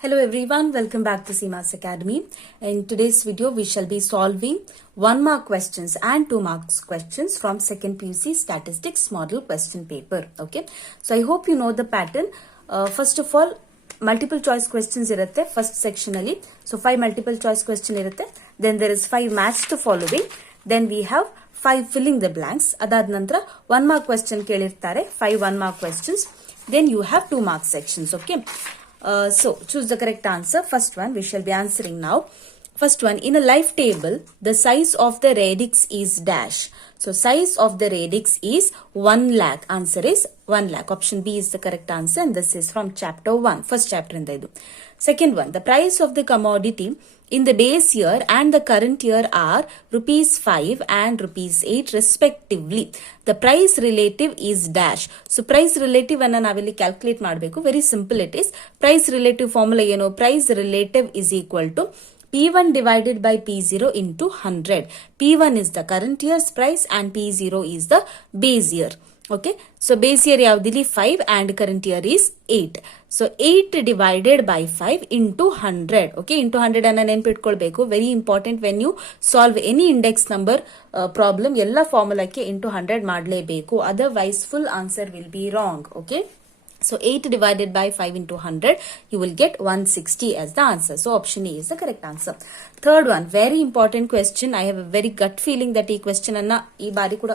Hello everyone, welcome back to CMAS Academy. In today's video, we shall be solving 1 mark questions and 2 marks questions from 2nd PUC Statistics Model Question Paper. Okay, so I hope you know the pattern. First of all, multiple choice questions irutte first section alli. So 5 multiple choice question irutte. Then there is 5 match to following. Then we have 5 filling the blanks. Adad nantra 1 mark question kelirtare, 5 1 mark questions. Then you have 2 mark sections. Okay. So choose the correct answer. First one we shall be answering now. First one, in a life table, the size of the radix is dash. So size of the radix is 1 lakh. Answer is 1 lakh. Option B is the correct answer, and this is from chapter 1. First chapter in the Second one, the price of the commodity in the base year and the current year are rupees 5 and rupees 8 respectively. The price relative is dash. So price relative anna navilli calculate ಮಾಡಬೇಕು. Very simple it is. Price relative formula ಏನು? Price relative is equal to P1 divided by P0 into 100. P1 is the current year's price and P0 is the base year. Okay, so base year yaudili 5 and current year is 8. So 8 divided by 5 into 100. Okay, into 100 anna ನೆನಪಿಟ್ಕೊಳ್ಬೇಕು. Very important when you solve any index number problem, ಎಲ್ಲ formulaಕ್ಕೆ into 100 ಮಾಡಲೇಬೇಕು. Otherwise full answer will be wrong. Okay. So 8 divided by 5 into 100, you will get 160 as the answer. So option A is the correct answer. Third one, very important question. I have a very gut feeling that ಈ question ಅನ್ನ ಈ ಬಾರಿ ಕೂಡ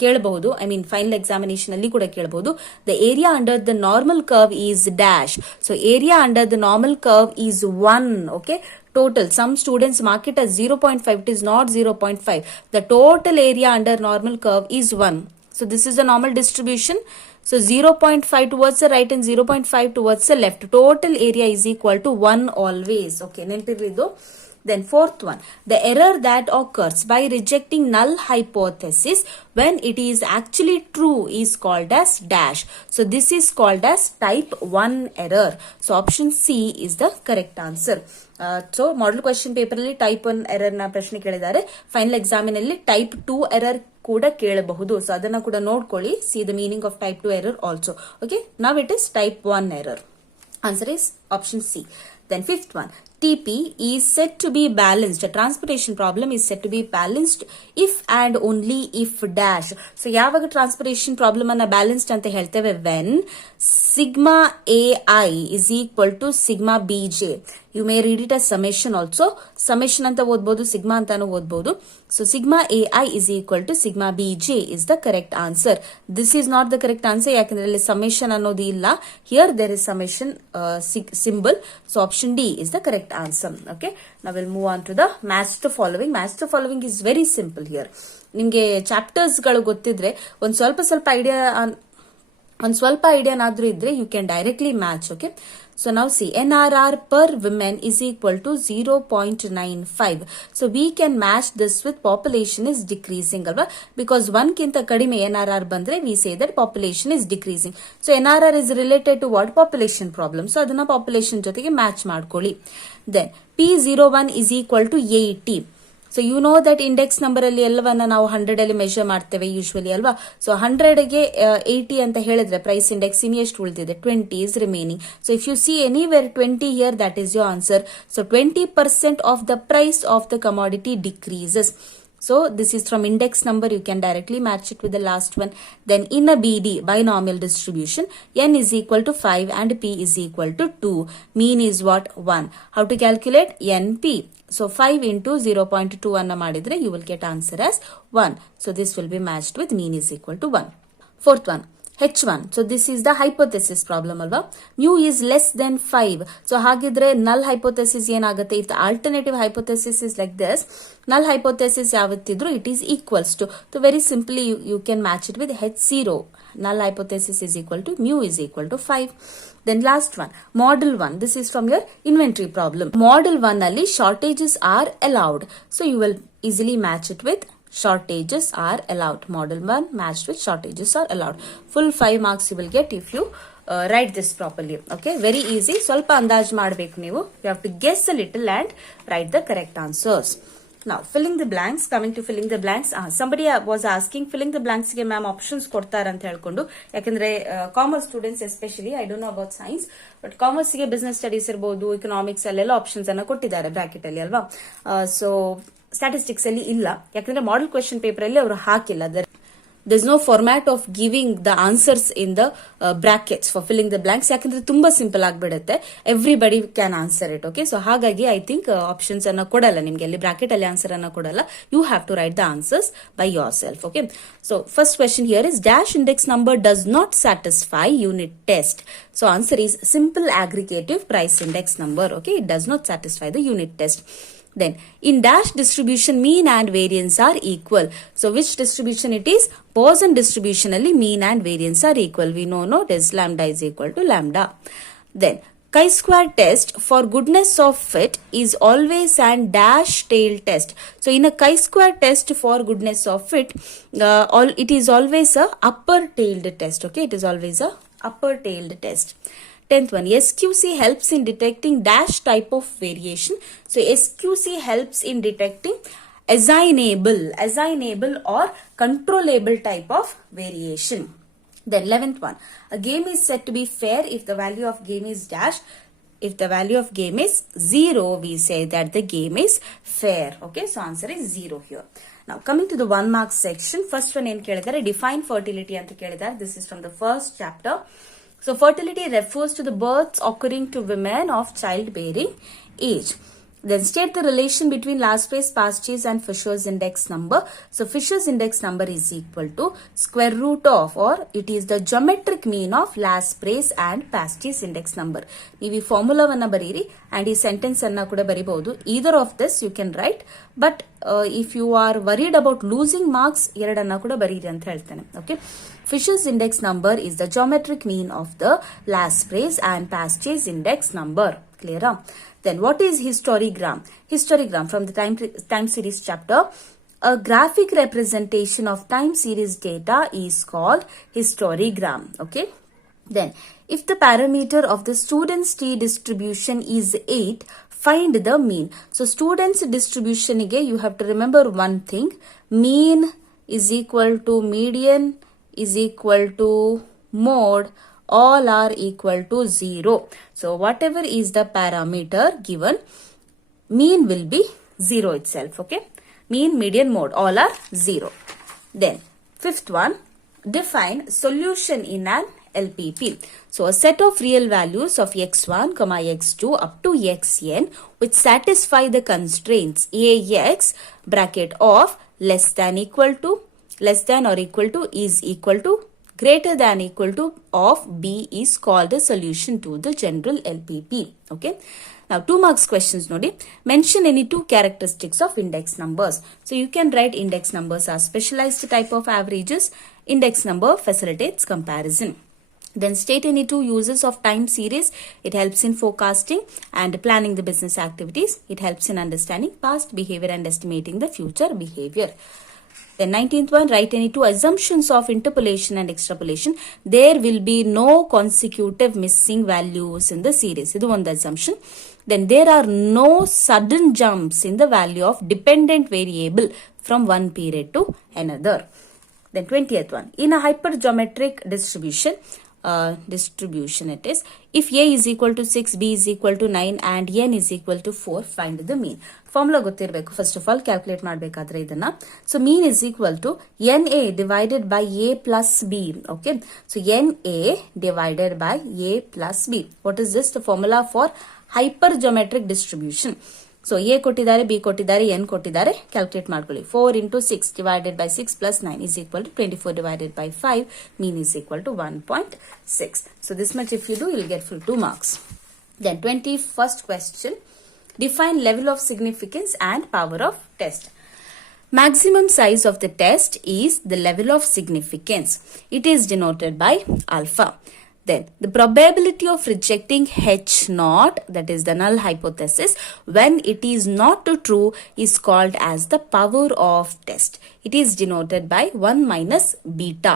ಕೇಳಬಹುದು. I mean final examination ಅಲ್ಲಿ ಕೂಡ ಕೇಳಬಹುದು. The area under the normal curve is dash. So area under the normal curve is 1. Okay. Total, some students mark it as 0.5. It is not 0.5. The total area under normal curve is 1. So this is the normal distribution. So 0.5 towards the right and 0.5 towards the left. Total area is equal to 1 always. Okay, ನೆನಪಿರ್ಲಿದ್ದು. Then fourth one, the error that occurs by rejecting null hypothesis when it is actually true is called as dash. So this is called as type 1 error. So option C is the correct answer. So model question paper ಅಲ್ಲಿ type 1 error ನ ಪ್ರಶ್ನೆ ಕೇಳಿದ್ದಾರೆ. Final exam ನಲ್ಲಿ type 2 error ಕೂಡ ಕೇಳಬಹುದು. So ಅದನ್ನ ಕೂಡ ನೋಡ್ಕೊಳ್ಳಿ. See the meaning of type 2 error also. Okay, now it is type 1 error. Answer is option C. Then fifth one, TP is said to be balanced. A transportation problem is said to be balanced if and only if dash. So ಯಾವಾಗ transportation problem ಅನ್ನ balanced ಅಂತ ಹೇಳ್ತೇವೆ? When sigma AI is equal to sigma BJ. You may read it as summation also. Summation ಅಂತ ಓದ್ಬೋದು, sigma ಅಂತಾನು ಓದ್ಬೋದು. So sigma AI is equal to sigma BJ is the correct answer. This is not the correct answer ಯಾಕಂದ್ರೆ ಇಲ್ಲಿ summation ಅನ್ನೋದು ಇಲ್ಲ. Here there is summation symbol. So option D is the correct answer. Okay, now we'll move on to the match the following. Match the following is very simple here. ನಿಮ್ಗೆ chapters ಗಳು ಗೊತ್ತಿದ್ರೆ ಒಂದ್ ಸ್ವಲ್ಪ ಐಡಿಯಾನಾದ್ರೂ ಇದ್ರೆ you can directly match. Okay, so now see, NRR per women is equal to 0.95. So we can match this with population is decreasing alva, because 1 ಕಿಂತ ಕಡಿಮೆ NRR ಬಂದ್ರೆ we say that population is decreasing. So NRR is related to what? Population problem. So ಅದನ್ನ population ಜೊತೆಗೆ match ಮಾಡ್ಕೊಳ್ಳಿ. Then P01 is equal to 80. So you know that index number ಅಲ್ಲಿ ಎಲ್ಲವನ್ನ ನಾವು 100 ಅಲ್ಲಿ ಮೆಜರ್ ಮಾಡ್ತೇವೆ ಯೂಶುವಲಿ ಅಲ್ವಾ. ಸೊ 100 ಗೆ 80 ಅಂತ ಹೇಳಿದ್ರೆ ಪ್ರೈಸ್ ಇಂಡೆಕ್ಸ್ ಇನ್ನು ಎಷ್ಟು ಉಳಿದಿದೆ? 20 is remaining. So if you see anywhere 20 here, that is your answer. So 20% of the price of the commodity decreases. So this is from index number. You can directly match it with the last one. Then in a BD, binomial distribution, n is equal to 5 and p is equal to 2. Mean is what? 1. How to calculate? NP. So 5 into 0.2 anna ಮಾಡಿದ್ರೆ you will get answer as 1. So this will be matched with mean is equal to 1. Fourth one, H1. So this is the hypothesis problem alva. Mu is less than 5. So ಹಾಗಿದ್ರೆ null hypothesis ಏನಾಗುತ್ತೆ? If the alternative hypothesis is like this, null hypothesis ಯಾವತ್ತಿದ್ರು it is equals to. So very simply you can match it with H0. Null hypothesis is equal to mu is equal to 5. Then last one, model 1. This is from your inventory problem. Model 1 ಅಲ್ಲಿ shortages are allowed. So you will easily match it with shortages are allowed. Model 1 matched with shortages are allowed. Full 5 marks you will get if you write this properly. Okay, very easy. ಸ್ವಲ್ಪ ಅಂದಾಜು ಮಾಡಬೇಕು ನೀವು. You have to guess a little and write the correct answers. Now, filling the blanks, coming to filling the blanks, somebody was asking filling the blanks ಗೆ ma'am options ಕೊಡ್ತಾರ ಅಂತ ಹೇಳ್ಕೊಂಡು, ಯಾಕಂದ್ರೆ commerce students especially, I don't know about science, but commerce ಗೆ business studies ಇರಬಹುದು, economics ಅಲ್ಲೆಲ್ಲ options ಅನ್ನ ಕೊಟ್ಟಿದ್ದಾರೆ ಬ್ರಾಕೆಟ್ ಅಲ್ಲಿ ಅಲ್ವಾ. ಸೊ ಸ್ಟಾಟಿಸ್ಟಿಕ್ಸ್ ಅಲ್ಲಿ ಇಲ್ಲ, ಯಾಕಂದ್ರೆ ಮಾಡೆಲ್ ಕ್ವೆಶ್ಚನ್ ಪೇಪರ್ ಅಲ್ಲಿ ಅವರು ಹಾಕಿಲ್ಲ. There's no format of giving the answers in the brackets for filling the blanks. ಯಾಕಂದ್ರೆ ತುಂಬಾ ಸಿಂಪಲ್ ಆಗ್ಬಿಡುತ್ತೆ, everybody can answer it. Okay, so ಹಾಗಾಗಿ ಐ ಥಿಂಕ್ ಆಪ್ಷನ್ಸ್ ಅನ್ನ ಕೊಡಲ್ಲ ನಿಮ್ಗೆ, ಅಲ್ಲಿ ಬ್ರಾಕೆಟ್ ಅಲ್ಲಿ ಆನ್ಸರ್ ಅನ್ನ ಕೊಡಲ್ಲ. You have to write the answers by yourself. Okay, so first question here is dash index number does not satisfy unit test. So answer is simple aggregative price index number. Okay, it does not satisfy the unit test. Then, in dash distribution, mean and variance are equal. So, which distribution it is? Poisson distribution alli mean and variance are equal. We know no, it is lambda is equal to lambda. Then, chi-square test for goodness of fit is always an dash tail test. So, in a chi-square test for goodness of fit, it is always a upper tailed test. Okay, it is always a upper tailed test. 10th one, SQC helps in detecting dash type of variation. So SQC helps in detecting assignable or controllable type of variation. Then 11th one, a game is said to be fair if the value of game is dash. If the value of game is 0, we say that the game is fair. Okay, so answer is 0 here. Now coming to the 1 mark section, first one ಏನು ಕೇಳಿದ್ದಾರೆ, define fertility ಅಂತ ಕೇಳಿದ್ದಾರೆ. This is from the first chapter. So, fertility refers to the births occurring to women of childbearing age. Then state the relation between last place, past chase and Fisher's index number. So, Fisher's index number is equal to square root of, or it is the geometric mean of last place and past chase index number. ನೀವು ಈ ಫಾರ್ಮುಲಾವನ್ನ ಬರೀರಿ and ಈ sentence ಅನ್ನ ಕೂಡ ಬರೀಬಹುದು. Either of this you can write, but if you are worried about losing marks, ಎರಡನ್ನ ಕೂಡ ಬರೀರಿ ಅಂತ ಹೇಳ್ತೇನೆ. Okay. Fisher's index number is the geometric mean of the last place and past chase index number. Clear? Then what is histogram? Histogram from the time series chapter. A graphic representation of time series data is called histogram. Okay. Then if the parameter of the student's t distribution is 8, find the mean. So students distribution ige you have to remember one thing. Mean is equal to median is equal to mode, all are equal to 0. So whatever is the parameter given, mean will be 0 itself. Okay, mean, median, mode, all are 0. Then 5th one, define solution in an LPP. So a set of real values of x1, x2 up to xn which satisfy the constraints ax bracket of less than or equal to is equal to greater than equal to of b is called the solution to the general LPP. Okay. Now 2 marks questions nodi. Mention any 2 characteristics of index numbers. So you can write index numbers are specialized type of averages. Index number facilitates comparison. Then state any 2 uses of time series. It helps in forecasting and planning the business activities. It helps in understanding past behavior and estimating the future behavior. Then 19th one, write any 2 assumptions of interpolation and extrapolation. There will be no consecutive missing values in the series. This is one assumption. Then there are no sudden jumps in the value of dependent variable from one period to another. Then 20th one, in a hypergeometric distribution it is, if a is equal to 6, b is equal to 9 and n is equal to 4, find the mean. Formula ಗೊತ್ತಿರಬೇಕು first of all, calculate ಮಾಡಬೇಕಾದ್ರೆ ಇದನ್ನ. So mean is equal to na divided by a plus b. Okay, so na divided by a plus b. What is this? The formula for hypergeometric distribution. So a ಕೊಟ್ಟಿದ್ದಾರೆ, b ಕೊಟ್ಟಿದ್ದಾರೆ, n ಕೊಟ್ಟಿದ್ದಾರೆ, calculate ಮಾಡ್ಕೊಳ್ಳಿ. 4 into 6 divided by 6 plus 9 is equal to 24 divided by 5. Mean is equal to 1.6. So this much if you do, you'll get full 2 marks. Then 21st question, define level of significance and power of test. Maximum size of the test is the level of significance. It is denoted by alpha. Then the probability of rejecting H naught, that is the null hypothesis, when it is not true is called as the power of test. It is denoted by 1 minus beta.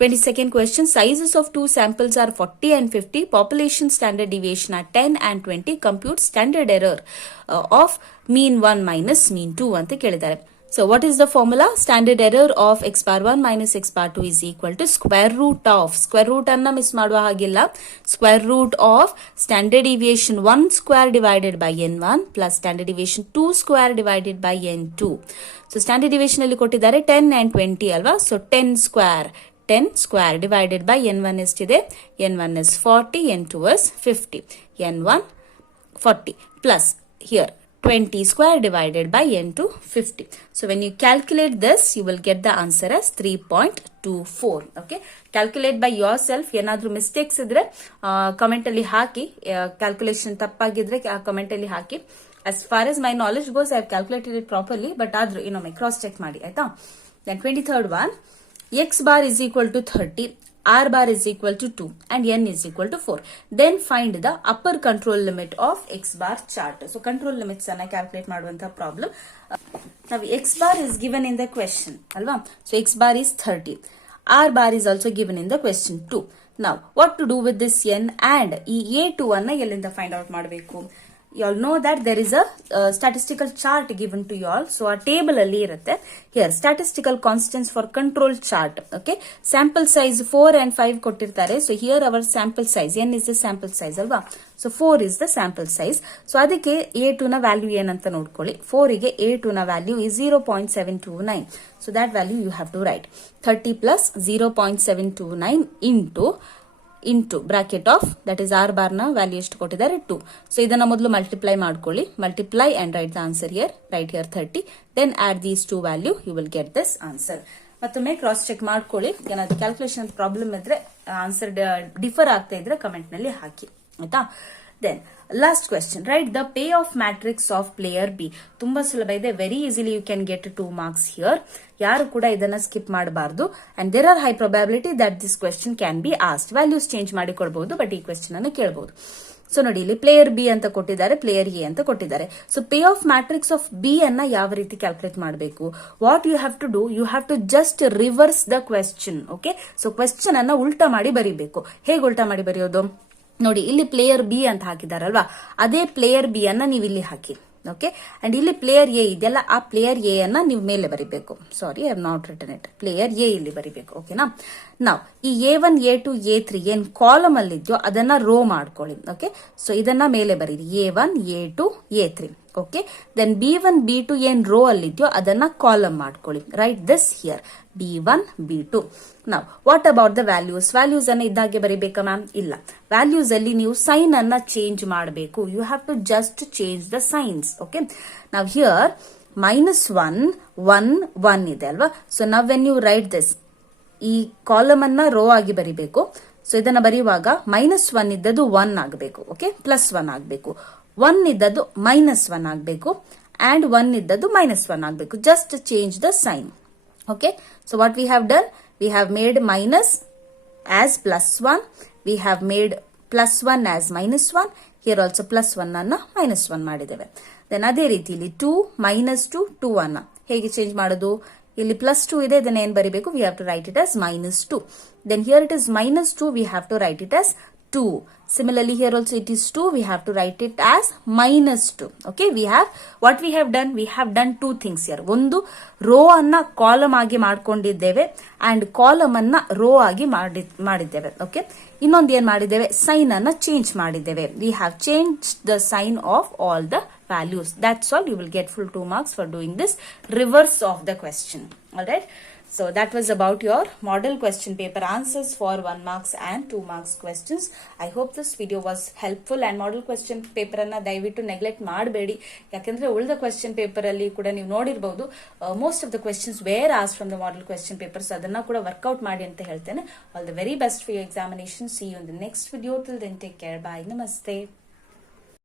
22nd question, sizes of two samples are 40 and 50, population standard deviation are 10 and 20, compute standard error of mean 1 minus mean 2 ಅಂತ ಕೇಳಿದ್ದಾರೆ. So what is the formula? Standard error of x bar 1 minus x bar 2 is equal to square root of, square root ಅನ್ನ miss ಮಾಡುವ ಹಾಗಿಲ್ಲ, square root of standard deviation 1 square divided by n1 plus standard deviation 2 square divided by n2. So standard deviation ಅಲ್ಲಿ ಕೊಟ್ಟಿದ್ದಾರೆ 10 and 20 ಅಲ್ವಾ, so 10 square divided by n1 ಎಷ್ಟಿದೆ, n1 is 40, n2 is 50, n1 40 plus here 20 square divided by n2 50. So when you calculate this, you will get the answer as 3.24. Okay, calculate by yourself. ಏನಾದ್ರೂ mistakes ಇದ್ರೆ comment ಅಲ್ಲಿ ಹಾಕಿ, calculation ತಪ್ಪಾಗಿದ್ರೆ comment ಅಲ್ಲಿ ಹಾಕಿ. As far as my knowledge goes, I have calculated it properly, but ಆದ್ರೂ ಇನ್ನೊಮ್ಮೆ cross check ಮಾಡಿ ಆಯ್ತಾ. Then 23rd one, x bar is equal to 30, r bar is equal to 2 and n is equal to 4. Then find the upper control limit of x bar chart. So control limits anna calculate ಮಾಡುವಂತ problem. Now x bar is given in the question alva, so x bar is 30, r bar is also given in the question 2. Now what to do with this n and ಈ a2 ಅನ್ನ ಎಲ್ಲಿಂದ find out ಮಾಡಬೇಕು? You all know that there is a statistical chart given to you all. So a table alli irutte. Here statistical constants for control chart. Okay, sample size 4 and 5 kottirtare. So here our sample size, n is the sample size alva. So 4 is the sample size. So adike a2 na value ಏನಂತ ನೋಡ್ಕೊಳ್ಳಿ. 4 ಗೆ a2 na value is 0.729. So that value you have to write 30 plus 0.729 into bracket of, that is r bar na value ಎಷ್ಟು ಕೊಟ್ಟಿದ್ದಾರೆ 2. So ಇದನ್ನ ಮೊದಲು multiply ಮಾಡ್ಕೊಳ್ಳಿ, multiply and write the answer here, write here 30, then add these two value, you will get this answer. ಮತ್ತೊಮ್ಮೆ cross check ಮಾಡ್ಕೊಳ್ಳಿ, ಏನಾದ್ರು calculation problem ಇದ್ರೆ answer differ ಆಗ್ತಾ ಇದ್ರೆ ಕಮೆಂಟ್ ನಲ್ಲಿ ಹಾಕಿ ಆಯ್ತಾ. Then last question, write the payoff matrix of player B. ತುಂಬಾ ಸುಲಭ ಇದೆ, very easily you can get 2 marks here. ಯಾರು ಕೂಡ ಇದನ್ನ ಸ್ಕಿಪ್ ಮಾಡಬಾರದು. And there are high probability that this question can be asked. Values change ಮಾಡಿ ಕೊಡಬಹುದು, but ಈ ಕ್ವೆಶ್ಚನ್ ಅನ್ನು ಕೇಳಬಹುದು. ಸೊ ನೋಡಿ, ಇಲ್ಲಿ ಪ್ಲೇಯರ್ ಬಿ ಅಂತ ಕೊಟ್ಟಿದ್ದಾರೆ, ಪ್ಲೇಯರ್ ಎ ಅಂತ ಕೊಟ್ಟಿದ್ದಾರೆ. So pay off matrix of B ಅನ್ನ ಯಾವ ರೀತಿ ಕ್ಯಾಲ್ಕುಲೇಟ್ ಮಾಡಬೇಕು? What you have to do, you have to just reverse the question. Okay, so question ಅನ್ನ ಉಲ್ಟಾ ಮಾಡಿ ಬರೀಬೇಕು. ಹೇಗೆ ಉಲ್ಟಾ ಮಾಡಿ ಬರೆಯೋದು ನೋಡಿ, ಇಲ್ಲಿ ಪ್ಲೇಯರ್ ಬಿ ಅಂತ ಹಾಕಿದಾರಲ್ವಾ, ಅದೇ ಪ್ಲೇಯರ್ ಬಿ ಅನ್ನ ನೀವು ಇಲ್ಲಿ ಹಾಕಿ. ಓಕೆ, ಅಂಡ್ ಇಲ್ಲಿ ಪ್ಲೇಯರ್ ಎ ಇದೆಯಲ್ಲ, ಆ ಪ್ಲೇಯರ್ ಎ ಅನ್ನ ನೀವು ಮೇಲೆ ಬರಿಬೇಕು. Sorry, I have not written it. Player A ಇಲ್ಲಿ ಬರಿಬೇಕು. ಓಕೆನಾ. ನಾವು ಈ A1 A2 A3 ಏನ್ ಕಾಲಮ್ ಅಲ್ಲಿ ಇದೆಯೋ ಅದನ್ನ ರೋ ಮಾಡ್ಕೊಳ್ಳಿ. ಓಕೆ, ಸೊ ಇದನ್ನ ಮೇಲೆ ಬರೀರಿ, A1 A2 A3. Okay, then B1 B2 ಏನ್ ರೋ ಅಲ್ಲಿ ಇದೆಯೋ ಅದನ್ನ ಕಾಲಮ್ ಮಾಡ್ಕೊಳ್ಳಿ. Write this here, B1 B2. ನಾವು what about the values? Values ಅನ್ನ ಇದ್ದಾಗೆ ಬರೀಬೇಕಾ ಮ್ಯಾಮ್? ಇಲ್ಲ, ವ್ಯಾಲ್ಯೂಸ್ ಅಲ್ಲಿ ನೀವು ಸೈನ್ ಅನ್ನ ಚೇಂಜ್ ಮಾಡಬೇಕು. You have to just change the signs. Okay, ನಾವು ಹಿಯರ್ -1 1 1 ಇದೆ ಅಲ್ವಾ. ಸೊ ನಾವ್ ವೆನ್ ಯು ರೈಟ್ ದಿಸ್, ಈ ಕಾಲಮ್ ಅನ್ನ ರೋ ಆಗಿ ಬರಿಬೇಕು. ಸೊ ಇದನ್ನ ಬರೆಯುವಾಗ -1 ಇದ್ದದ್ದು 1 ಆಗಬೇಕು. ಓಕೆ, +1 ಆಗಬೇಕು. 1 ಇದ್ದದ್ದು -1 ಆಗಬೇಕು ಅಂಡ್ 1 ಇದ್ದದ್ದು -1 ಆಗಬೇಕು. Just change the sign. Okay, so what we have done, we have made minus as +1, we have made +1 as -1, here also +1 ಅನ್ನ -1 ಮಾಡಿದ್ದೇವೆ. ದೆನ್ ಅದೇ ರೀತಿ ಇಲ್ಲಿ 2 -2 2 ಅನ್ನ ಹೇಗೆ ಚೇಂಜ್ ಮಾಡೋದು? ಇಲ್ಲಿ +2 ಇದೆ, ಇದನ್ನ ಏನ್ ಬರಿಬೇಕು? we have to write it as -2. then here it is -2, we have to write it as 2. Similarly here also it is 2, we have to write it as -2. Okay, we have what we have done, we have done two things here. ಒಂದು rho ಅನ್ನ column ಆಗಿ ಮಾಡ್ಕೊಂಡಿದ್ದೇವೆ and column ಅನ್ನ row ಆಗಿ ಮಾಡಿದ್ದೇವೆ. Okay, ಇನ್ನೊಂದು ಏನ್ ಮಾಡಿದ್ದೇವೆ? Sign ಅನ್ನ ಚೇಂಜ್ ಮಾಡಿದ್ದೇವೆ. we have changed the sign of all the values. That's all. You will get full 2 marks for doing this reverse of the question. All right, so that was about your model question paper answers for 1 marks and 2 marks questions. I hope this video was helpful. and model question paper ಅನ್ನ ದಯವಿಟ್ಟು neglect ಮಾಡಬೇಡಿ, ಯಾಕಂದ್ರೆ ಉಳಿದ question paper ಅಲ್ಲಿ ಕೂಡ ನೀವು ನೋಡಿರಬಹುದು, most of the questions were asked from the model question papers. ಅದನ್ನ ಕೂಡ ವರ್ಕೌಟ್ ಮಾಡಿ ಅಂತ ಹೇಳ್ತೇನೆ. All the very best for your examination. See you in the next video. Till then, take care. Bye. Namaste.